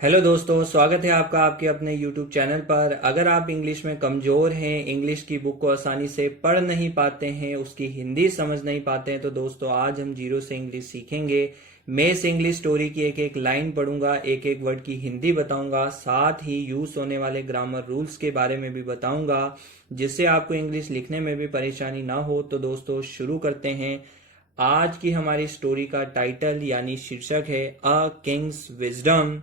Hello दोस्तों, स्वागत है आपका आपके अपने यूट्यूब चैनल पर। अगर आप इंग्लिश में कमज़ोर हैं, इंग्लिश की बुक को आसानी से पढ़ नहीं पाते हैं, उसकी हिंदी समझ नहीं पाते हैं, तो दोस्तों आज हम जीरो से इंग्लिश सीखेंगे। मैं इस इंग्लिश स्टोरी की एक एक लाइन पढ़ूंगा, एक एक वर्ड की हिंदी बताऊंगा, साथ ही यूज होने वाले ग्रामर रूल्स के बारे में भी बताऊंगा, जिससे आपको इंग्लिश लिखने में भी परेशानी ना हो। तो दोस्तों शुरू करते हैं। आज की हमारी स्टोरी का टाइटल यानी शीर्षक है अ किंग्स विजडम।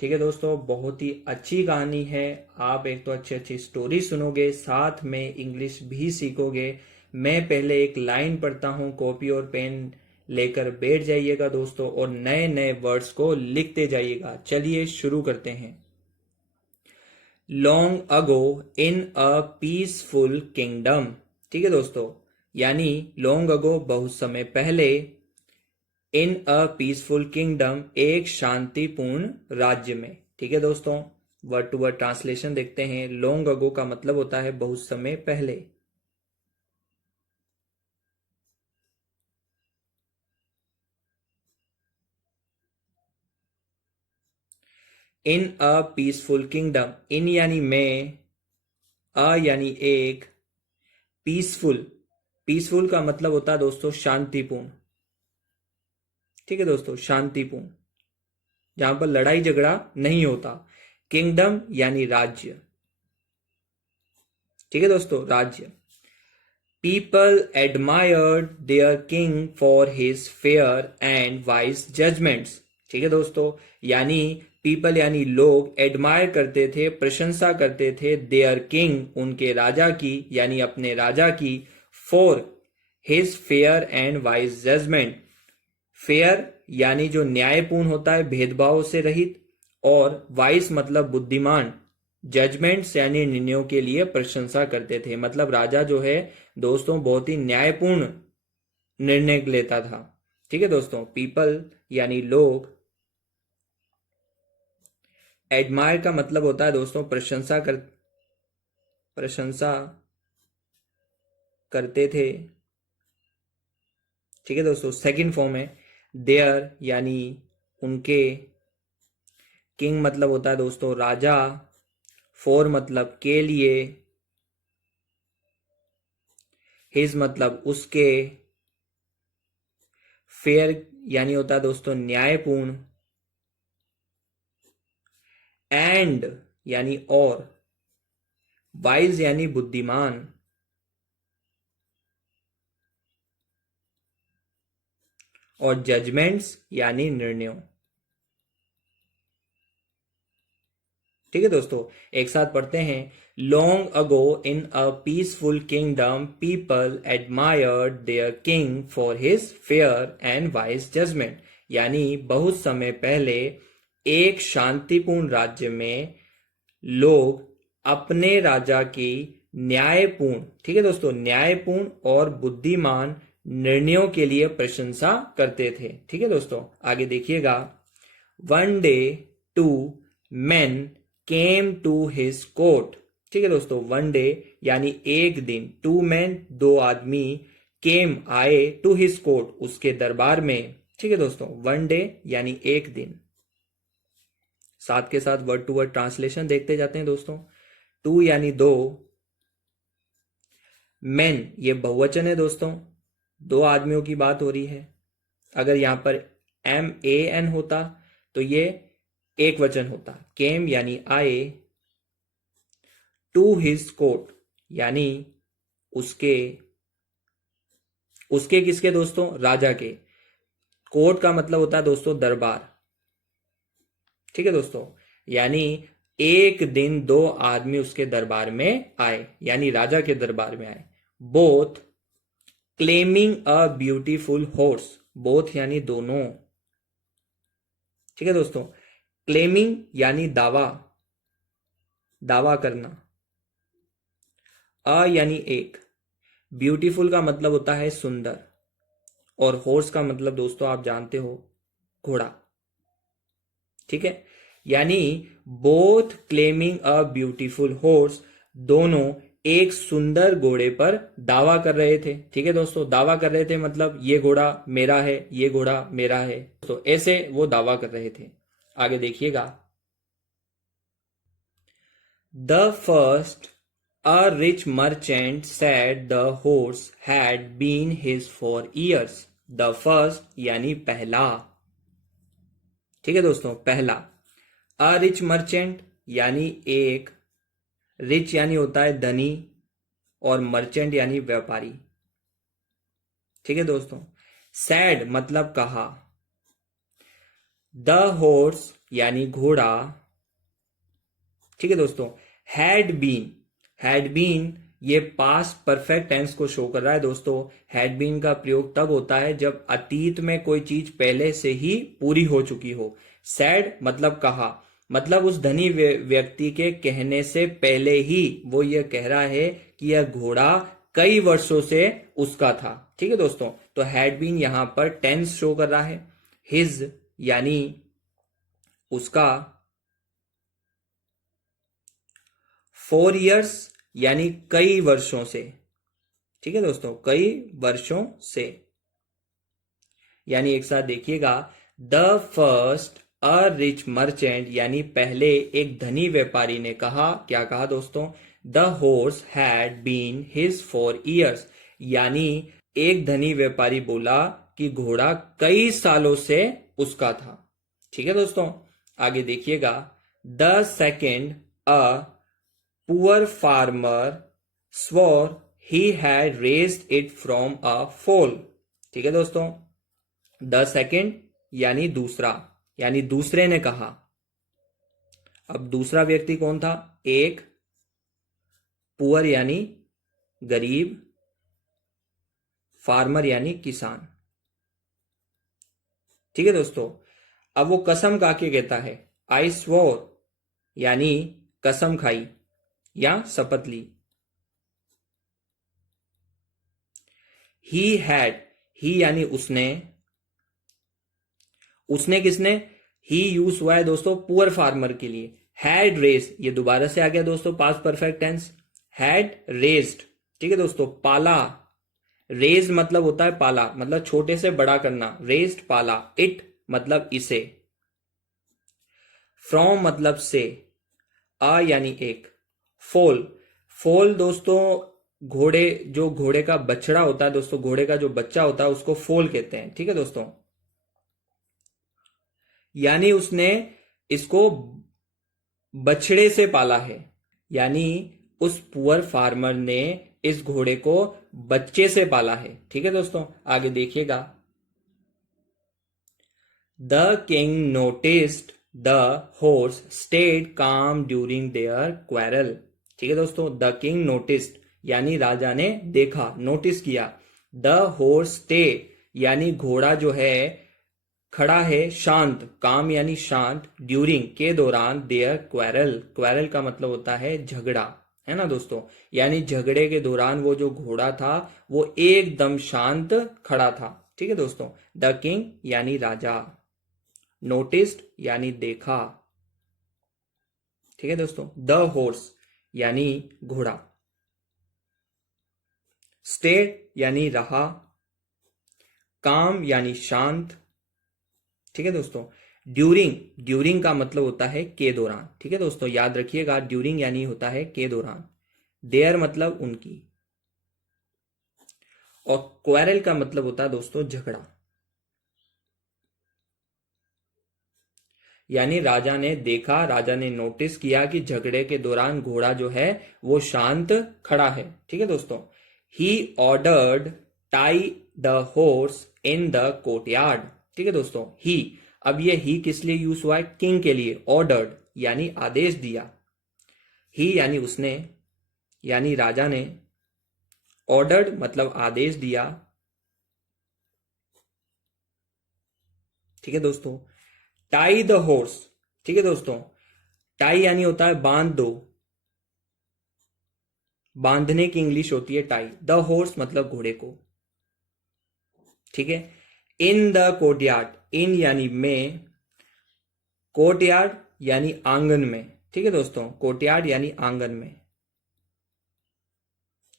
ठीक है दोस्तों, बहुत ही अच्छी कहानी है। आप एक तो अच्छी अच्छी स्टोरी सुनोगे, साथ में इंग्लिश भी सीखोगे। मैं पहले एक लाइन पढ़ता हूँ, कॉपी और पेन लेकर बैठ जाइएगा दोस्तों, और नए नए वर्ड्स को लिखते जाइएगा। चलिए शुरू करते हैं। Long ago in a peaceful kingdom. ठीक है दोस्तों, यानी लॉन्ग अगो बहुत समय पहले, इन अ पीसफुल किंगडम एक शांतिपूर्ण राज्य में। ठीक है दोस्तों, वर्ड टू वर्ड ट्रांसलेशन देखते हैं। लॉन्ग अगो का मतलब होता है बहुत समय पहले। इन अ पीसफुल किंगडम, इन यानी में, अ यानी एक, पीसफुल, पीसफुल का मतलब होता है दोस्तों शांतिपूर्ण। ठीक है दोस्तों, शांतिपूर्ण, जहां पर लड़ाई झगड़ा नहीं होता। किंगडम यानी राज्य। ठीक है दोस्तों, राज्य। People admired their king for his fair and wise judgments। ठीक है दोस्तों, यानी पीपल यानी लोग, एडमायर करते थे, प्रशंसा करते थे, देयर किंग उनके राजा की, यानी अपने राजा की, for his fair and wise judgment. Fair यानी जो न्यायपूर्ण होता है, भेदभाव से रहित, और वाइस मतलब बुद्धिमान, जजमेंट्स यानी निर्णयों के लिए प्रशंसा करते थे। मतलब राजा जो है दोस्तों बहुत ही न्यायपूर्ण निर्णय लेता था। ठीक है दोस्तों, पीपल यानी लोग, एडमायर का मतलब होता है दोस्तों प्रशंसा करते थे। ठीक है दोस्तों, सेकंड फॉर्म है देयर यानी उनके, किंग मतलब होता है दोस्तों राजा, फॉर मतलब के लिए, हिज मतलब उसके, फेयर यानी होता है दोस्तों न्यायपूर्ण, एंड यानी और, वाइज यानी बुद्धिमान, और जजमेंट्स यानी निर्णयों। ठीक है दोस्तों, एक साथ पढ़ते हैं। Long ago in a peaceful kingdom people admired their king for his fair and wise judgment. यानी बहुत समय पहले एक शांतिपूर्ण राज्य में लोग अपने राजा की न्यायपूर्ण, ठीक है दोस्तों, न्यायपूर्ण और बुद्धिमान निर्णयों के लिए प्रशंसा करते थे। ठीक है दोस्तों, आगे देखिएगा। One day two men came to his court. ठीक है दोस्तों, वन डे यानी एक दिन, टू men दो आदमी, केम आए, टू हिज कोर्ट उसके दरबार में। ठीक है दोस्तों, वन डे यानी एक दिन। साथ के साथ वर्ड टू वर्ड ट्रांसलेशन देखते जाते हैं दोस्तों। टू यानी दो, men ये बहुवचन है दोस्तों, दो आदमियों की बात हो रही है। अगर यहां पर MAN होता तो ये एक वचन होता। केम यानी आए, टू हिज कोर्ट यानी उसके, उसके किसके दोस्तों, राजा के। कोर्ट का मतलब होता है दोस्तों दरबार। ठीक है दोस्तों, यानी एक दिन दो आदमी उसके दरबार में आए, यानी राजा के दरबार में आए। Both claiming a beautiful horse, both यानी दोनों। ठीक है दोस्तों, क्लेमिंग यानी दावा, दावा करना। अ यानी एक, ब्यूटीफुल का मतलब होता है सुंदर, और हॉर्स का मतलब दोस्तों आप जानते हो घोड़ा। ठीक है, यानी both claiming a beautiful horse, दोनों एक सुंदर घोड़े पर दावा कर रहे थे। ठीक है दोस्तों, दावा कर रहे थे मतलब ये घोड़ा मेरा है, ये घोड़ा मेरा है, तो ऐसे वो दावा कर रहे थे। आगे देखिएगा। The first a rich merchant said the horse had been his for years. The first यानी पहला, ठीक है दोस्तों, पहला। अ रिच मर्चेंट यानी एक, रिच यानी होता है धनी, और मर्चेंट यानी व्यापारी, ठीक है दोस्तों। सैड मतलब कहा, द हॉर्स यानी घोड़ा, ठीक है दोस्तों। हैड बीन ये पास्ट परफेक्ट टेंस को शो कर रहा है दोस्तों। हैड बीन का प्रयोग तब होता है जब अतीत में कोई चीज पहले से ही पूरी हो चुकी हो। सैड मतलब कहा, मतलब उस धनी व्यक्ति के कहने से पहले ही वो ये कह रहा है कि यह घोड़ा कई वर्षों से उसका था, ठीक है दोस्तों। तो हैड बीन यहां पर टेंस शो कर रहा है। हिज यानी उसका, 4 years यानी कई वर्षों से, ठीक है दोस्तों, कई वर्षों से। यानी एक साथ देखिएगा, the first a rich merchant यानी पहले एक धनी व्यापारी ने कहा, क्या कहा दोस्तों, the horse had been his for years, यानी एक धनी व्यापारी बोला कि घोड़ा कई सालों से उसका था, ठीक है दोस्तों। आगे देखिएगा, the second a poor farmer swore he had raised it from a foal, ठीक है दोस्तों। द सेकेंड यानी दूसरा, यानी दूसरे ने कहा। अब दूसरा व्यक्ति कौन था, एक, पुअर यानी गरीब, फार्मर यानी किसान, ठीक है दोस्तों। अब वो कसम खा के कहता है, आई स्वोर यानी कसम खाई या शपथ ली। ही हैड, ही यानी उसने, उसने किसने, ही यूज हुआ है दोस्तों पुअर फार्मर के लिए। हैड रेज ये दोबारा से आ गया दोस्तों, past perfect tense. Had raised, ठीक है दोस्तों, पाला। रेज मतलब होता है पाला, मतलब छोटे से बड़ा करना, रेज्ड पाला। इट मतलब इसे। फ्रॉम मतलब से। अ यानी एक। फोल, फोल दोस्तों घोड़े, जो घोड़े का बछड़ा होता है दोस्तों, घोड़े का जो बच्चा होता है उसको फोल कहते हैं, ठीक है दोस्तों। यानी उसने इसको बछड़े से पाला है, यानी उस पुअर फार्मर ने इस घोड़े को बच्चे से पाला है, ठीक है दोस्तों। आगे देखिएगा, the king noticed the horse stayed calm during their quarrel, ठीक है दोस्तों। द किंग नोटिस्ड यानी राजा ने देखा, नोटिस किया। द हॉर्स स्टे यानी घोड़ा जो है खड़ा है, शांत, काम यानी शांत, ड्यूरिंग के दौरान, देयर क्वेरल, क्वेरल का मतलब होता है झगड़ा, है ना दोस्तों। यानी झगड़े के दौरान वो जो घोड़ा था वो एकदम शांत खड़ा था, ठीक है दोस्तों। द किंग यानी राजा, नोटिस्ड यानी देखा, ठीक है दोस्तों। द हॉर्स यानी घोड़ा, स्टेड यानी रहा, काम यानी शांत, ठीक है दोस्तों। ड्यूरिंग, ड्यूरिंग का मतलब होता है के दौरान, ठीक है दोस्तों, याद रखिएगा, ड्यूरिंग यानी होता है के दौरान। देयर मतलब उनकी, और क्वेरल का मतलब होता है दोस्तों झगड़ा। यानी राजा ने देखा, राजा ने नोटिस किया कि झगड़े के दौरान घोड़ा जो है वो शांत खड़ा है, ठीक है दोस्तों। He ordered tie the horse in the courtyard, ठीक है दोस्तों। ही, अब ये ही किस लिए यूज हुआ है, किंग के लिए। ऑर्डर्ड यानी आदेश दिया, ही यानी उसने, यानी राजा ने, ऑर्डर्ड मतलब आदेश दिया, ठीक है दोस्तों। टाई द हॉर्स, ठीक है दोस्तों, टाई यानी होता है बांध दो, बांधने की इंग्लिश होती है टाई। द हॉर्स मतलब घोड़े को, ठीक है। इन द कोर्टयार्ड, इन यानी में, कोर्टयार्ड यानी आंगन में, ठीक है दोस्तों। कोर्टयार्ड यानी आंगन में,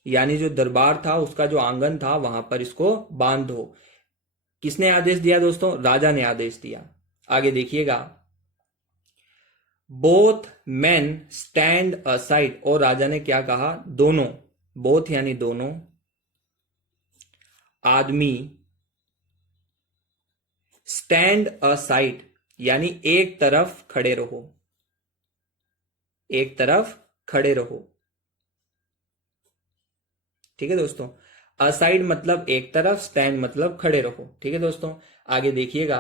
यानी जो दरबार था उसका जो आंगन था वहां पर इसको बांध दो। किसने आदेश दिया दोस्तों, राजा ने आदेश दिया। आगे देखिएगा, बोथ मैन स्टैंड असाइड, और राजा ने क्या कहा, दोनों, बोथ यानी दोनों, आदमी, स्टैंड असाइड यानी एक तरफ खड़े रहो, एक तरफ खड़े रहो। ठीक है दोस्तों, असाइड मतलब एक तरफ, स्टैंड मतलब खड़े रहो। ठीक है दोस्तों, आगे देखिएगा,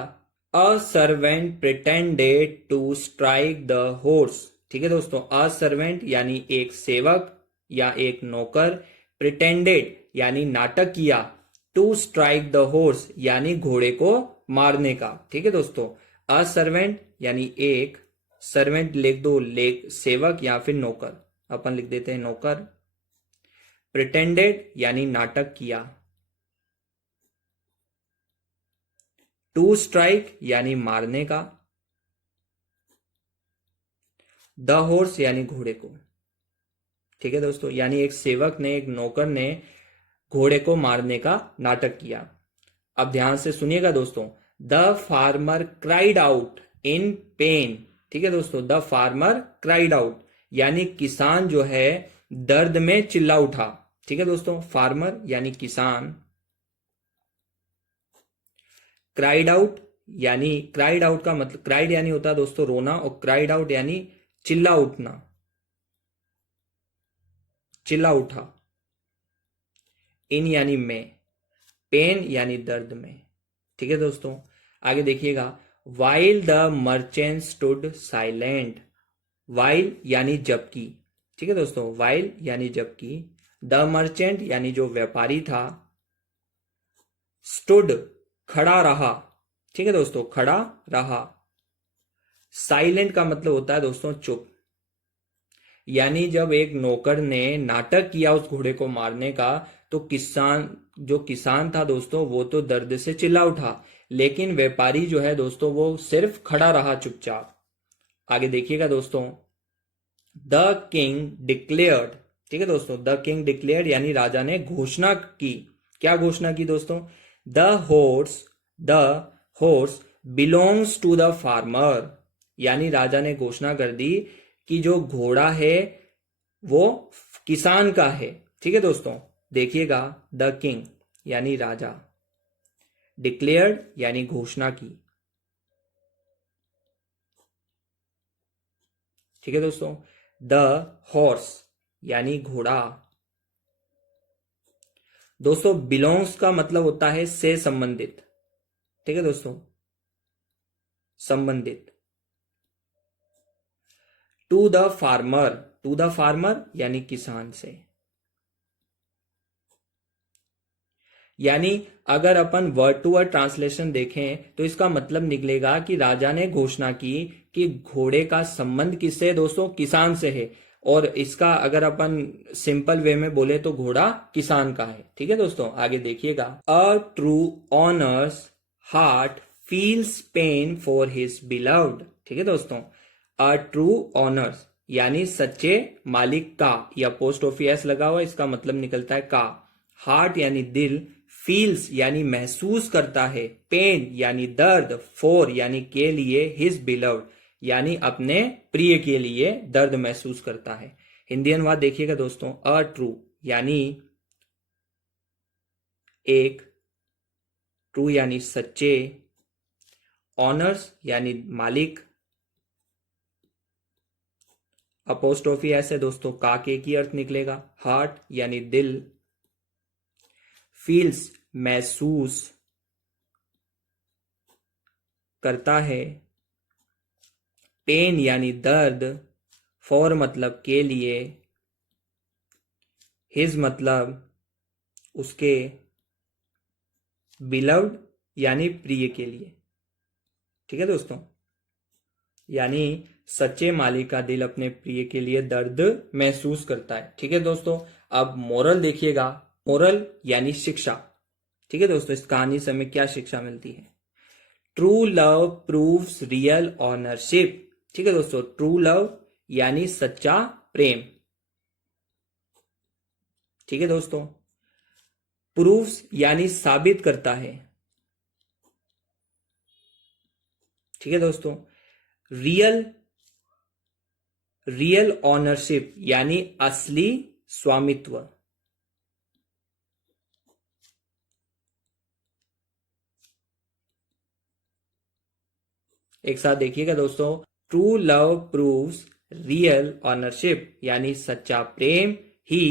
a servant pretended to strike the horse. ठीक है दोस्तों, अ सर्वेंट यानी एक सेवक या एक नौकर, प्रिटेंडेड यानी नाटक किया, टू स्ट्राइक द हॉर्स यानी घोड़े को मारने का। ठीक है दोस्तों, अ सर्वेंट यानी एक, सर्वेंट लिख दो सेवक या फिर नौकर, अपन लिख देते हैं नौकर, प्रिटेंडेड यानी नाटक किया, टू स्ट्राइक यानी मारने का, द हॉर्स यानी घोड़े को। ठीक है दोस्तों, यानी एक सेवक ने, एक नौकर ने घोड़े को मारने का नाटक किया। अब ध्यान से सुनिएगा दोस्तों, the farmer cried out in pen. ठीक है दोस्तों, द फार्मर क्राइड आउट यानी किसान जो है दर्द में चिल्ला उठा। ठीक है दोस्तों, फार्मर यानी किसान, क्राइड आउट यानी, क्राइड आउट का मतलब, क्राइड यानी होता है दोस्तों रोना, और क्राइड आउट यानी चिल्ला उठना, चिल्ला उठा, इन यानी में, पेन यानी दर्द में। ठीक है दोस्तों, आगे देखिएगा, while the merchant stood silent, while यानी जबकि। ठीक है दोस्तों, वाइल यानी जबकि, द मर्चेंट यानी जो व्यापारी था, स्टूड खड़ा रहा। ठीक है दोस्तों, खड़ा रहा, साइलेंट का मतलब होता है दोस्तों चुप, यानी जब एक नौकर ने नाटक किया उस घोड़े को मारने का, तो किसान, जो किसान था दोस्तों वो तो दर्द से चिल्ला उठा, लेकिन व्यापारी जो है दोस्तों वो सिर्फ खड़ा रहा चुपचाप। आगे देखिएगा दोस्तों, द किंग डिक्लेयर्ड। ठीक है दोस्तों, द किंग डिक्लेयर्ड यानी राजा ने घोषणा की। क्या घोषणा की दोस्तों, the horse, the horse belongs to the farmer, यानी राजा ने घोषणा कर दी कि जो घोड़ा है वो किसान का है। ठीक है दोस्तों, देखिएगा, द किंग यानी राजा, डिक्लेयर्ड यानी घोषणा की। ठीक है दोस्तों, द हॉर्स यानी घोड़ा। दोस्तों, बिलोंग्स का मतलब होता है से संबंधित। ठीक है दोस्तों, संबंधित, to the farmer, to the farmer यानी किसान से। यानी अगर अपन वर्ड टू वर्ड ट्रांसलेशन देखें तो इसका मतलब निकलेगा कि राजा ने घोषणा की कि घोड़े का संबंध किससे दोस्तों, किसान से है, और इसका अगर अपन सिंपल वे में बोले तो घोड़ा किसान का है। ठीक है दोस्तों, आगे देखिएगा, a true honours heart feels pen for his beloved. ठीक है दोस्तों, अ ट्रू ऑनर्स यानी सच्चे मालिक का, या पोस्ट ऑफिस लगा हुआ इसका मतलब निकलता है का, हार्ट यानी दिल, फील्स यानी महसूस करता है, पेन यानी दर्द, फॉर यानी के लिए, हिज बिलव्ड यानी अपने प्रिय के लिए दर्द महसूस करता है। हिंदी अनुवाद देखिएगा दोस्तों, अ ट्रू यानी एक, ट्रू यानी सच्चे, ऑनर्स यानी मालिक, अपोस्ट्रोफी ऐसे दोस्तों का के की अर्थ निकलेगा, हार्ट यानी दिल, फील्स महसूस करता है, पेन यानी दर्द, फॉर मतलब के लिए, हिज मतलब उसके, बिलव्ड यानी प्रिय के लिए। ठीक है दोस्तों, यानी सच्चे मालिक का दिल अपने प्रिय के लिए दर्द महसूस करता है। ठीक है दोस्तों, अब मोरल देखिएगा, मोरल यानी शिक्षा। ठीक है दोस्तों, इस कहानी से हमें क्या शिक्षा मिलती है, true love proves real ownership. ठीक है दोस्तों, ट्रू लव यानी सच्चा प्रेम। ठीक है दोस्तों, प्रूव्स यानी साबित करता है। ठीक है दोस्तों, रियल रियल ऑनरशिप यानी असली स्वामित्व। एक साथ देखिएगा दोस्तों, true love proves real ownership यानी सच्चा प्रेम ही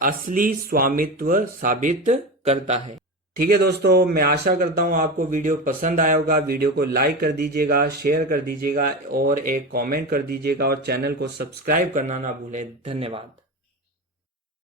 असली स्वामित्व साबित करता है। ठीक है दोस्तों, मैं आशा करता हूं आपको वीडियो पसंद आया होगा। वीडियो को लाइक कर दीजिएगा, शेयर कर दीजिएगा और एक कमेंट कर दीजिएगा और चैनल को सब्सक्राइब करना ना भूलें। धन्यवाद।